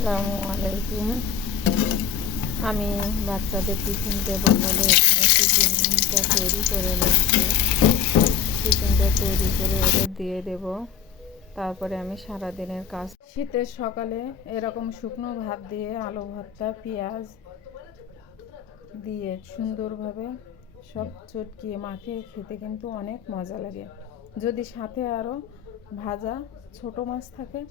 আসসালামু আলাইকুম। আমি বাচ্চাদের টিফিন দেবো বলে এখানে টিফিনটা তৈরি করে নিচ্ছি। টিফিনটা তৈরি করে ওদের দিয়ে দেব। তারপরে আমি সারা দিনের কাজ শীতের সকালে এরকম শুকনো ভাত দিয়ে আলু ভর্তা, পেঁয়াজ দিয়ে সুন্দরভাবে সব চটকিয়ে মাখিয়ে খেতে কিন্তু অনেক মজা লাগে। যদি সাথে আরও ভাজা ছোট মাছ থাকে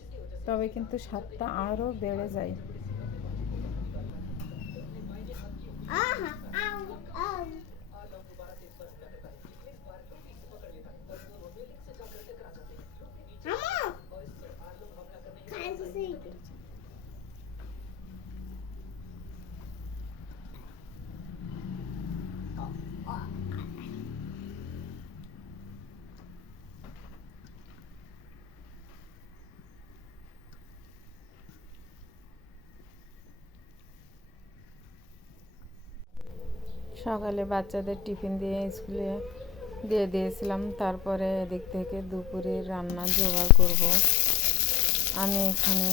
তবে কিন্তু স্বাদটা আরও বেড়ে যায়। সকালে বাচ্চাদের টিফিন দিয়ে স্কুলে দিয়ে দিয়েছিলাম। তারপরে এদিক থেকে দুপুরে রান্না জোগাড় করব। আমি এখানে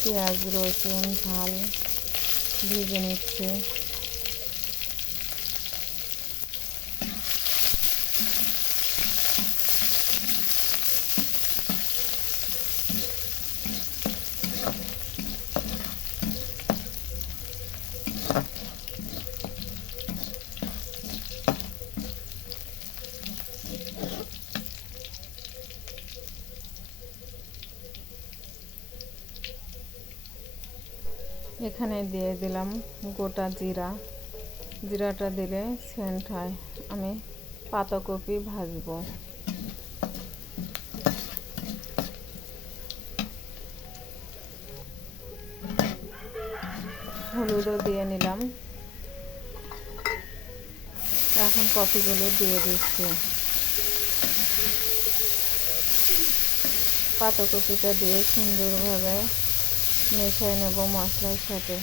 পেঁয়াজ, রসুন, ঝাল ভেজে নিচ্ছি। এখানে দিয়ে দিলাম গোটা জিরা। জিরাটা দিলে সেন্ট হয়। আমি পাতাকপি ভাজবো। হলুদও দিয়ে নিলাম। এখন কপিগুলো দিয়ে দিচ্ছি। পাতাকপিটা দিয়ে সুন্দরভাবে মেশাই নেব মশলার সাথে।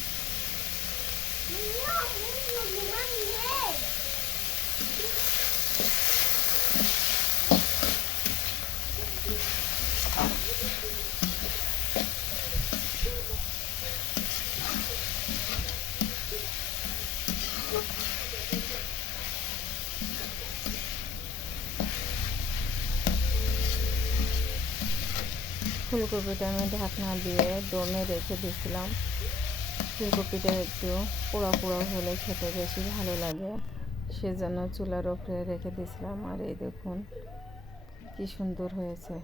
ফুলকপিটা আমি ঢাকনা দিয়ে দমে রেখে দিয়েছিলাম। ফুলকপিটা একটু পোড়া পোড়া হলে খেতে বেশি ভালো লাগে, সেজন্য চুলার ওপরে রেখে দিয়েছিলাম। আর এই দেখুন, কি সুন্দর হয়েছে।